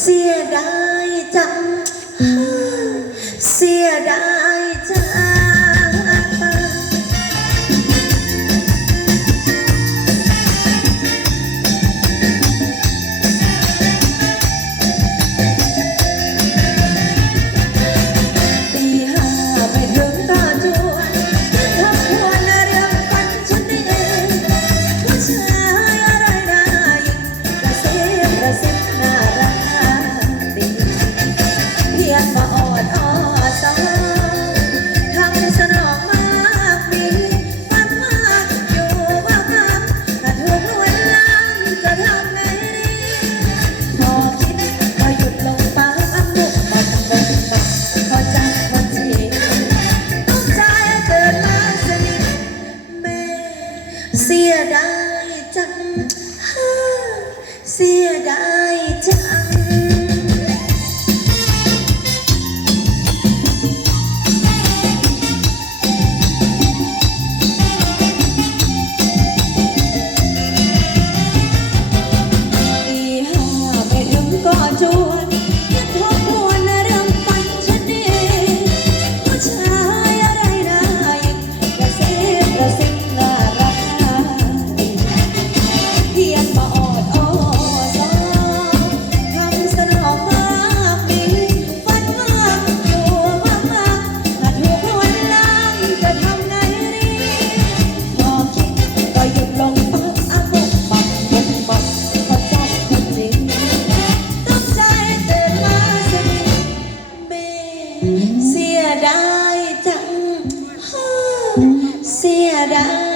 เสียดายจัง เสียดาย